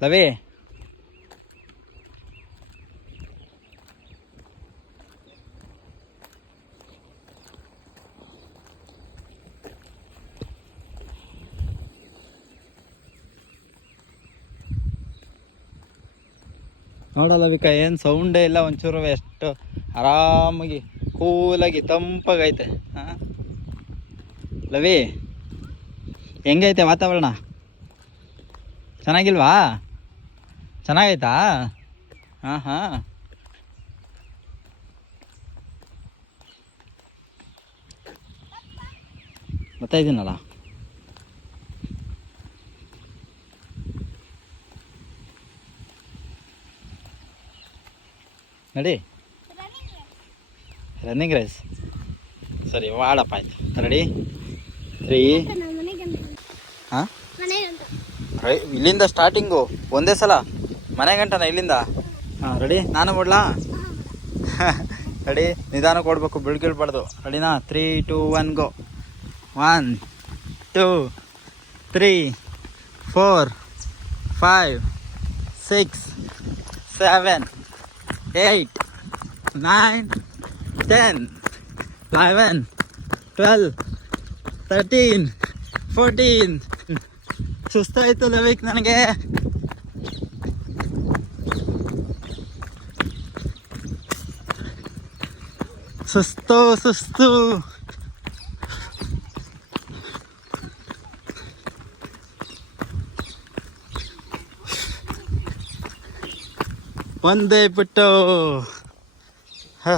ಲವಿ. ನೋಡಲ್ಲ ವಿಕ ಏನು ಸೌಂಡೇ ಇಲ್ಲ, ಒಂಚೂರು ಎಷ್ಟು ಆರಾಮಾಗಿ, ಕೂಲಾಗಿ, ತಂಪಾಗೈತೆ. ಹಾಂ? ಲವಿ, ಹೆಂಗೈತೆ ವಾತಾವರಣ? ಚೆನ್ನಾಗಿಲ್ವಾ? ಚೆನ್ನಾಗೈತಾ? ಹಾಂ ಹಾಂ. ಬರ್ತಾ ಇದ್ದೀನಲ್ಲ ನಡಿ. ರನ್ನಿಂಗ್ ರೇಸ್ ಸರಿ ವಾಡಪ್ಪ ಆಯ್ತು. ರೆಡಿ ತ್ರೀ ಹಾಂ? ಇಲ್ಲಿಂದ ಸ್ಟಾರ್ಟಿಂಗು ಒಂದೇ ಸಲ? ಮನೆ ಗಂಟನ ಇಲ್ಲಿಂದ? ಹಾಂ ರೆಡಿ ನಾನು ಬಿಡ್ಲಾ? ರೆಡಿ? ನಿಧಾನ ಕೊಡ್ಬೇಕು ಬಿಳ್ಗಿಳ್ಬಾರ್ದು. ರೆಡಿನಾ? Three two one go one two three four five six seven eight nine ten eleven twelve thirteen fourteen ಸುಸ್ತಾಯ್ತು ಲವಿಕ್ ನನಗೆ. ಸುಸ್ತು ಸುಸ್ತು ಒಂದೇ ಬಿಟ್ಟು ಹ